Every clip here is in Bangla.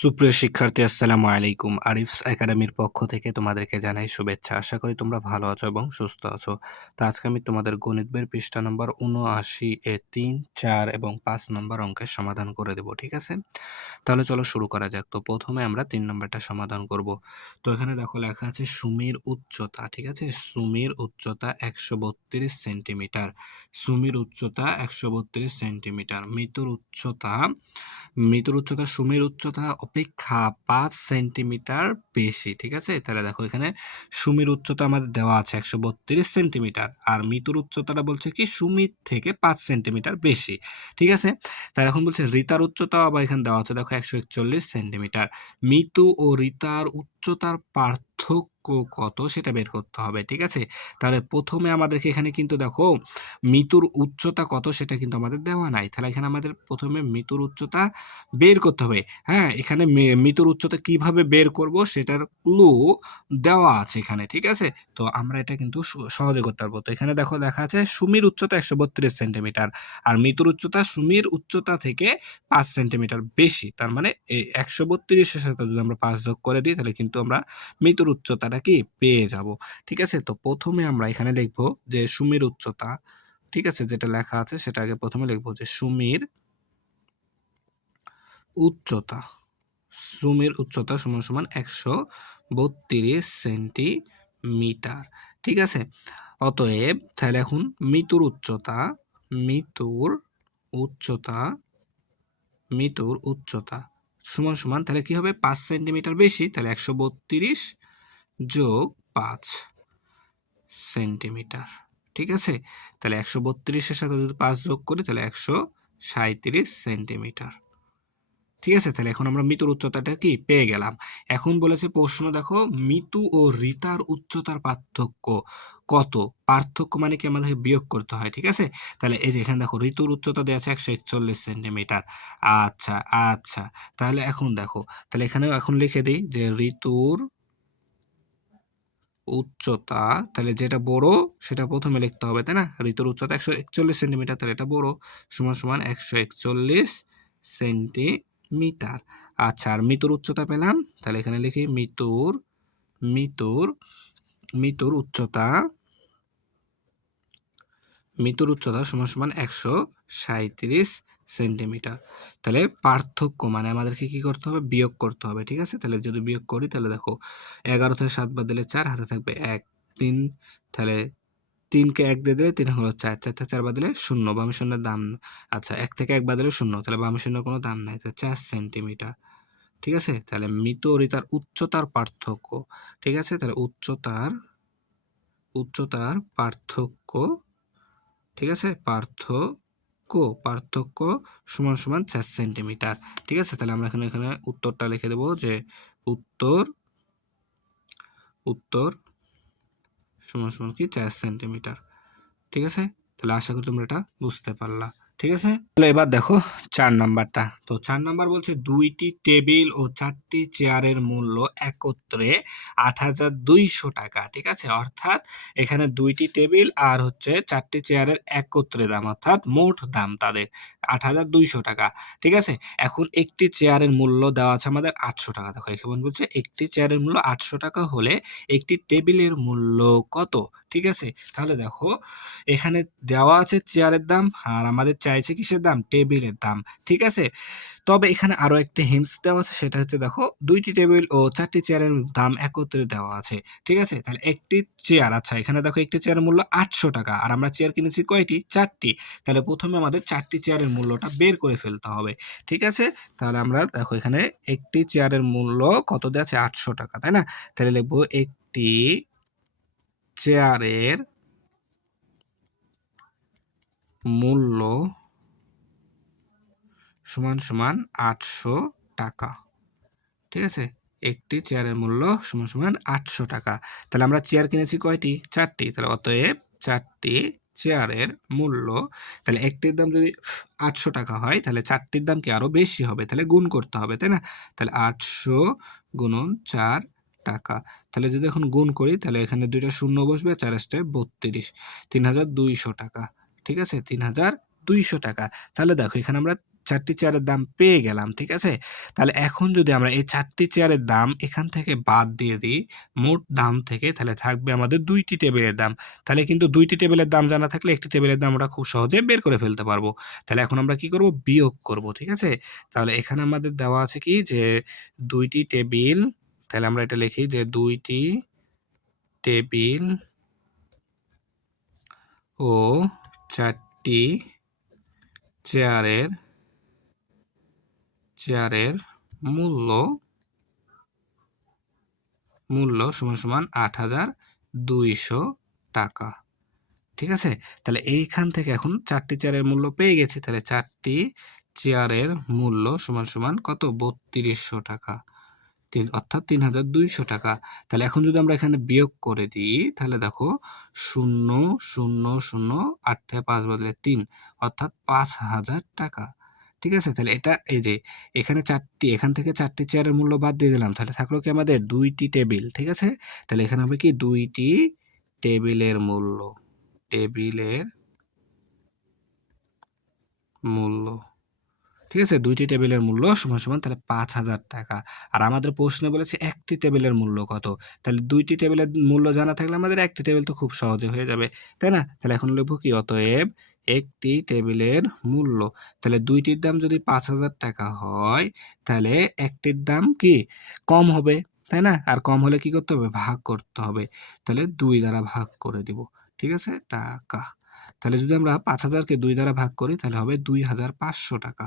সুপ্রিয় শিক্ষার্থী, আসসালামু আলাইকুম। আরিফস একাডেমির পক্ষ থেকে তোমাদেরকে জানাই শুভেচ্ছা। আশা করি তোমরা ভালো আছো এবং সুস্থ আছো। তো আজকে আমি তোমাদের গণিত বইয়ের পৃষ্ঠা নম্বর ৭৯ এ ৩, ৪ এবং ৫ নম্বর অঙ্কের সমাধান করে দেব। ঠিক আছে? তাহলে চলো শুরু করা যাক। তো প্রথমে আমরা ৩ নম্বরটা সমাধান করব। তো এখানে দেখো লেখা আছে সুমির উচ্চতা। ঠিক আছে? সুমির উচ্চতা ১৩২ সেন্টিমিটার। সুমির উচ্চতা ১৩২ সেন্টিমিটার। মৃত্যুর উচ্চতা সুমির উচ্চতা অপেক্ষা ৫ সেন্টিমিটার বেশি। ঠিক আছে? তাহলে দেখো এখানে সুমির উচ্চতা আমাদের দেওয়া আছে ১৩২ সেন্টিমিটার, আর মৃত্যুর উচ্চতাটা বলছে কি সুমির থেকে ৫ সেন্টিমিটার বেশি। ঠিক আছে? তাই এখন বলছে রিতার উচ্চতাও আবার এখানে দেওয়া আছে, দেখো ১৪১ সেন্টিমিটার। মিতু ও রিতার উচ্চতার পার্থক্য কত সেটা বের করতে হবে। ঠিক আছে? তাহলে প্রথমে আমাদেরকে এখানে কিন্তু দেখো মিতুর উচ্চতা কত সেটা কিন্তু আমাদের দেওয়া নাই। তাহলে এখানে আমাদের প্রথমে মিতুর উচ্চতা বের করতে হবে। হ্যাঁ, এখানে মিতুর উচ্চতা কিভাবে বের করব সেটার ক্লু দেওয়া আছে এখানে। ঠিক আছে? তো আমরা এটা কিন্তু সহজে করতে পারবো। তো এখানে দেখো লেখা আছে সুমির উচ্চতা ১৩২ সেন্টিমিটার, আর মিতুর উচ্চতা সুমির উচ্চতা থেকে ৫ সেন্টিমিটার বেশি। তার মানে এই ১৩২ এর সাথে যদি আমরা ৫ যোগ করে দিই তাহলে কিন্তু আমরা মিতুর উচ্চতাটা কি পেয়ে যাব। ঠিক আছে? তো প্রথমে আমরা এখানে লিখব যে সুমির উচ্চতা, ঠিক আছে, যেটা লেখা আছে সেটা আগে প্রথমে লিখব যে সুমির উচ্চতা। সুমির উচ্চতা সমান সমান ১৩২ সেন্টিমিটার। ঠিক আছে? অতএব তাহলে এখন মিতুর উচ্চতা মিতুর উচ্চতা সমান সমান তাহলে কি হবে ৫ সেন্টিমিটার বেশি, তাহলে ১৩২ যোগ ৫ সেন্টিমিটার। ঠিক আছে? তাহলে ১৩২ এর সাথে যদি ৫ যোগ করি তাহলে ১৩৭ সেন্টিমিটার। ঠিক আছে? তাহলে এখন আমরা মিতুর উচ্চতাটা কি পেয়ে গেলাম। এখন বলেছে প্রশ্ন দেখো মিতু ও রিতার উচ্চতার পার্থক্য কত? পার্থক্য মানে কি আমাদেরকে বিয়োগ করতে হয়। ঠিক আছে? তাহলে এই যে এখানে দেখো ঋতুর উচ্চতা দেওয়া আছে ১৪১ সেন্টিমিটার। আচ্ছা, আচ্ছা। তাহলে এখন দেখো, তাহলে এখানেও এখন লিখে দেই যে ঋতুর উচ্চতা, তাহলে যেটা বড় সেটা প্রথমে লিখতে হবে, তাই না? ঋতুর উচ্চতা ১৪১ সেন্টিমিটার, তাহলে এটা বড়, সমান সমান ১৪১ সেন্টিমিটার। আচ্ছা, আর মিতুর উচ্চতা পেলাম, তাহলে এখানে লিখি মিতুর মিতুর উচ্চতা মিতুর উচ্চতা সমান সমান ১৩৭ সেন্টিমিটার। তাহলে পার্থক্য মানে আমাদেরকে কি করতে হবে? বিয়োগ করতে হবে। ঠিক আছে? তাহলে যদি বিয়োগ করি তাহলে দেখো ১১ থেকে ৭ বাদ দিলে ৪, হাতে থাকবে ১, ৩, তাহলে ৩ কে ১ দিয়ে দিলে ৩ হলো ৪, ৪ থেকে ৪ বাদ দিলে ০, বাম শূন্যের দাম, আচ্ছা ১ থেকে ১ বাদ দিলে ০, তাহলে বাম শূন্যের কোনো দাম নাই, তাহলে ৪ সেন্টিমিটার। ঠিক আছে? তাহলে মৃত ও রিতার উচ্চতার পার্থক্য। ঠিক আছে? তাহলে উচ্চতার পার্থক্য, ঠিক আছে? পার্থক্য সমান সমান ৪ সেন্টিমিটার। ঠিক আছে? তাহলে আমরা এখানে উত্তরটা লিখে দেব যে উত্তর উত্তর সমান সমান কি ৪ সেন্টিমিটার। ঠিক আছে? তাহলে আশা করি তোমরা এটা বুঝতে পারলা। ঠিক আছে? তাহলে এবার দেখো ৪ নাম্বারটা। তো ৪ নাম্বার বলছে ২টি টেবিল ও ৪টি চেয়ারের মূল্য একত্রে ৮,২০০ টাকা। ঠিক আছে? অর্থাৎ এখানে ২টি টেবিল আর হচ্ছে ৪টি চেয়ারের একত্রে দাম, অর্থাৎ মোট দাম তাদের ৮,২০০ টাকা। ঠিক আছে? এখন একটি চেয়ারের মূল্য দেওয়া আছে আমাদের ৮০০ টাকা। দেখো এখানে বলছে একটি চেয়ারের মূল্য ৮০০ টাকা হলে একটি টেবিলের মূল্য কত? ঠিক আছে? তাহলে দেখো এখানে দেওয়া আছে চেয়ারের দাম, আর আমাদের চাইছে কিসের দাম? টেবিলের দাম। ঠিক আছে? তবে এখানে আরো একটা হিন্টস দেওয়া আছে, সেটা হচ্ছে দেখো ২টি টেবিল ও ৪টি চেয়ারের দাম একত্রে দেওয়া আছে। ঠিক আছে? তাহলে একটি চেয়ার, আচ্ছা এখানে দেখো একটি চেয়ারের মূল্য ৮০০ টাকা, আর আমরা চেয়ার কিনেছি কয়টি? ৪টি। তাহলে প্রথমে আমাদের ৪টি চেয়ারের মূল্যটা বের করে ফেলতে হবে। ঠিক আছে? তাহলে আমরা দেখো এখানে একটি চেয়ারের মূল্য কত দেওয়া আছে? ৮০০ টাকা, তাই না? তাহলে লিখবো একটি চেয়ারের মূল্য সমান সমান ৮০০ টাকা। ঠিক আছে? একটি চেয়ারের মূল্য সমান সমান ৮০০ টাকা। তাহলে আমরা চেয়ার কিনেছি কয়টি? ৪টি। তাহলে অতএব ৪টি চেয়ারের মূল্য, তাহলে একটির দাম যদি ৮০০ টাকা হয় তাহলে ৪টির দাম কি আরো বেশি হবে, তাহলে গুণ করতে হবে, তাই না? তাহলে ৮০০ গুণন ৪ টাকা। তাহলে যদি এখন গুণ করি তাহলে এখানে ২টা শূন্য বসবে, ৪ আষ্টায় ৩২, ৩,২০০ টাকা। ঠিক আছে? ৩,২০০ টাকা। তাহলে দেখো এখানে আমরা 4টি চেয়ারের দাম পেয়ে গেলাম, ঠিক আছে? তাহলে এখন যদি আমরা এই 4টি চেয়ারের দাম এখান থেকে বাদ দিয়ে দিই মোট দাম থেকে, তাহলে থাকবে আমাদের 2টি টেবিলের দাম। তাহলে কিন্তু 2টি টেবিলের দাম জানা থাকলে একটি টেবিলের দাম আমরা খুব সহজে বের করে ফেলতে পারবো। তাহলে এখন আমরা কি করব? বিয়োগ করব, ঠিক আছে? তাহলে এখানে আমাদের দেওয়া আছে কি যে 2টি টেবিল, তাহলে আমরা এটা লিখি যে 2টি টেবিল ও 4টি চেয়ারের মূল্য সমান সমান ৮,২০০ টাকা। ঠিক আছে? তাহলে এইখান থেকে এখন 4টি চেয়ারের মূল্য পেয়ে গেছি। তাহলে 4টি চেয়ারের মূল্য সমান সমান কত? ৩২০০ টাকা। অর্থাৎ ৩,২০০ টাকা। তাহলে এখন যদি আমরা এখানে বিয়োগ করে দিই, তাহলে দেখো ০, ০, ০, ৮ থেকে ৫ বাদলে ৩, অর্থাৎ ৫,০০০ টাকা। ঠিক আছে? তাহলে এটা এই যে এখানে 4টি, এখান থেকে 4টি চেয়ারের মূল্য বাদ দিয়ে দিলাম। তাহলে থাকলো কি আমাদের 2টি টেবিল। ঠিক আছে? তাহলে এখানে হবে কি 2টি টেবিলের মূল্য। টেবিলের মূল্য। ঠিক আছে? 2টি টেবিলের মূল্য সমান সমান তাহলে ৫,০০০ টাকা। আর আমাদের প্রশ্নে বলেছে একটি টেবিলের মূল্য কত? তাহলে 2টি টেবিলের মূল্য জানা থাকলে আমাদের একটি টেবিল তো খুব সহজে হয়ে যাবে। তাই না? তাহলে এখন লিখব কি? অতএব একটি টেবিলের মূল্য। তাহলে 2টির দাম যদি ৫,০০০ টাকা হয়, তাহলে একটির দাম কি? কম হবে। তাই না? আর কম হলে কি করতে হবে? ভাগ করতে হবে। তাহলে 2 দ্বারা ভাগ করে দিব। ঠিক আছে? টাকা। তাহলে যদি আমরা ৫,০০০কে 2 দ্বারা ভাগ করি তাহলে হবে ২,৫০০ টাকা।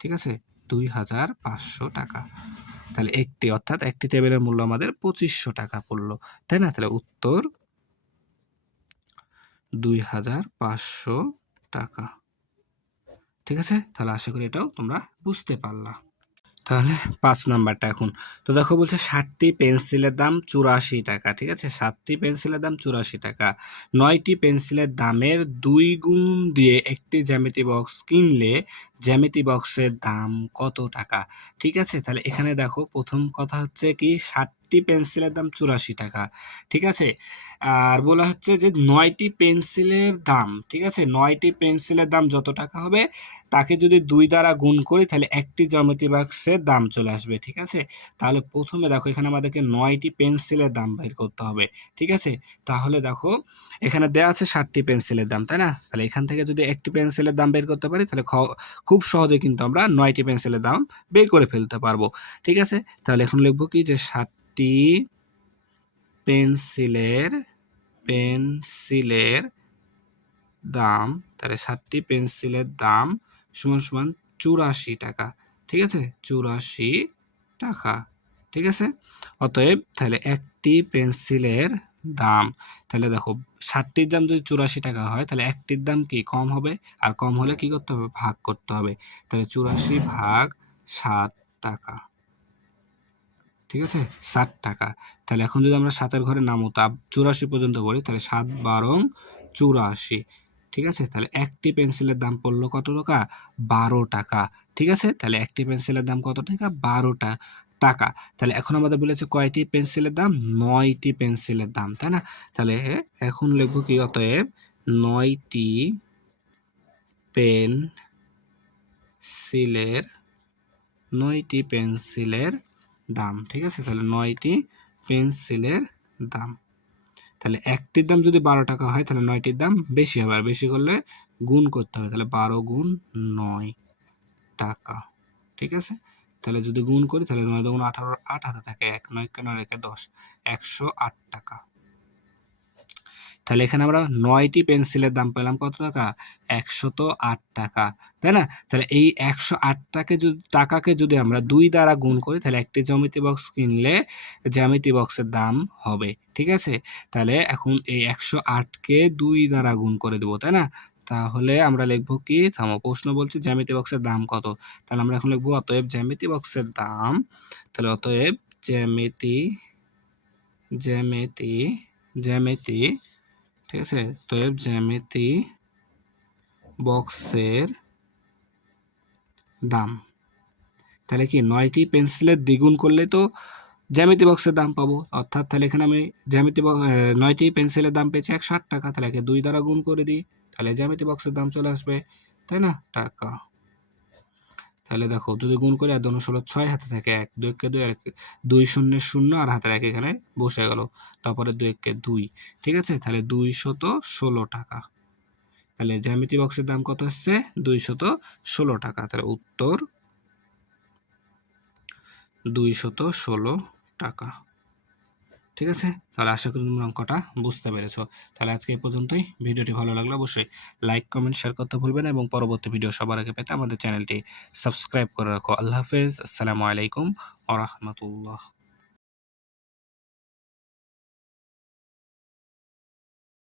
ঠিক আছে? ২,৫০০ টাকা। তাহলে একটি, অর্থাৎ একটি টেবিলের মূল্য আমাদের ২৫০০ টাকা পড়ল। তাই না? তাহলে উত্তর ২,৫০০ টাকা। ঠিক আছে? তাহলে আশা করি এটাও তোমরা বুঝতে পারলা। তাহলে ৫ নাম্বারটা এখন। তো দেখো বলছে ৭টি পেন্সিলের দাম ৮৪ টাকা। ঠিক আছে? ৭টি পেন্সিলের দাম ৮৪ টাকা। ৯টি পেন্সিলের দামের ২ গুণ দিয়ে একটি জ্যামিতি বক্স কিনলে জ্যামিতি বক্সের দাম কত টাকা? ঠিক আছে? তাহলে এখানে দেখো প্রথম কথা হচ্ছে কি ৭টি পেন্সিলের দাম ৮৪ টাকা। ঠিক আছে? আর বলা হচ্ছে যে ৯টি পেন্সিলের দাম, ঠিক আছে? ৯টি পেন্সিলের দাম যত টাকা হবে তাকে যদি ২ দ্বারা গুণ করি তাহলে একটি জ্যামিতি বাক্সের দাম চলে আসবে। ঠিক আছে? তাহলে প্রথমে দেখো এখানে আমাদেরকে ৯টি পেন্সিলের দাম বের করতে হবে। ঠিক আছে? তাহলে দেখো এখানে দেয়া আছে ৭টি পেন্সিলের দাম, তাই না? তাহলে এখান থেকে যদি একটি পেন্সিলের দাম বের করতে পারি তাহলে খুব সহজে কিন্তু আমরা ৯টি পেন্সিলের দাম বের করে ফেলতে পারবো। ঠিক আছে? তাহলে এখন লিখব কি যে ৭টি পেন্সিলের দাম, তাহলে ৭টি পেন্সিলের দাম সমান সমান ৮৪ টাকা। ঠিক আছে? ৮৪ টাকা। ঠিক আছে? অতএব তাহলে একটি পেন্সিলের দাম, তাহলে দেখো ৭টির দাম যদি ৮৪ টাকা হয় তাহলে একটির দাম কি? কম হবে। আর কম হলে কি করতে হবে? ভাগ করতে হবে। তাহলে ৮৪ ভাগ ৭ টাকা। ঠিক আছে? ৬০ টাকা। তাহলে এখন যদি আমরা ৭ এর ঘরে নামতা ৮৪ পর্যন্ত পড়ি তাহলে ৭ বারং ৮৪। ঠিক আছে? তাহলে একটি পেন্সিলের দাম পড়ল কত টাকা? ১২ টাকা। ঠিক আছে? তাহলে একটি পেন্সিলের দাম কত টাকা? ১২ টাকা। তাহলে এখন আমাদের বলেছে কয়টি পেন্সিলের দাম? ৯টি পেন্সিলের দাম, তাই না? তাহলে এখন লিখব কি? অতএব ৯টি পেন্সিলের দাম। ঠিক আছে? তাহলে ৯টি পেন্সিলের দাম। তাহলে একটির দাম যদি ১২ টাকা হয় তাহলে ৯টির দাম বেশি হবে। আর বেশি করলে গুণ করতে হবে। তাহলে ১২ গুণ ৯ টাকা। ঠিক আছে? তাহলে যদি গুণ করি তাহলে ৯ দুগুণ ১৮, ৮ হাতে থাকে ১, ৯ কে ৯ রেখে ১০, ১০৮ টাকা। তাহলে এখানে আমরা ৯টি পেন্সিলের দাম পেলাম কত টাকা? ১০৮ টাকা। তাই না? তাহলে এই ১০৮ টাকাকে যদি আমরা ২ দ্বারা গুণ করি তাহলে একটি জ্যামিতি বক্স কিনলে জ্যামিতি বক্সের দাম হবে। ঠিক আছে? তাহলে এখন এই ১০৮ কে ২ দ্বারা গুণ করে দেব, তাই না? তাহলে আমরা লিখব কি? থামো, প্রশ্ন বলছে জ্যামিতি বক্সের দাম কত? তাহলে আমরা এখন লিখব অতএব জ্যামিতি বক্সের দাম, তাহলে অতএব জ্যামিতি ঠিক আছে? অতএব জ্যামিতি বক্সের দাম, তাহলে কি ৯টি পেন্সিলের দ্বিগুণ করলে তো জ্যামিতি বক্সের দাম পাবো। অর্থাৎ তাহলে এখানে আমি ৯টি পেন্সিলের দাম পেয়েছি ১৬০ টাকা। তাহলে একে ২ দ্বারা গুণ করে দিই। তাহলে জ্যামিতি বক্সের দাম চলে আসবে, তাই না? টাকা। তাহলে দেখো যদি গুণ করি আর দোনো 16 6 হাতে থাকে 1 2 কে 2 আর 2 শূন্য 0 আর হাতের 1 এখানে বসে গেল। তারপরে 2 কে 2, ঠিক আছে? তাহলে 216 টাকা। তাহলে জ্যামিতি বক্সের দাম কত হচ্ছে? 216 টাকা। তাহলে উত্তর 216 টাকা। ঠিক আছে? তাহলে আশা করি তোমরা অঙ্কটা বুঝতে পেরেছো। তাহলে আজকে এই পর্যন্তই। ভিডিওটি ভালো লাগলে অবশ্যই লাইক, কমেন্ট, শেয়ার করতে ভুলবেন না এবং পরবর্তী ভিডিও সবার আগে পেতে আমাদের চ্যানেলটি সাবস্ক্রাইব করে রাখো। আল্লাহ হাফেজ। আসসালামু আলাইকুম ওয়া রাহমাতুল্লাহ।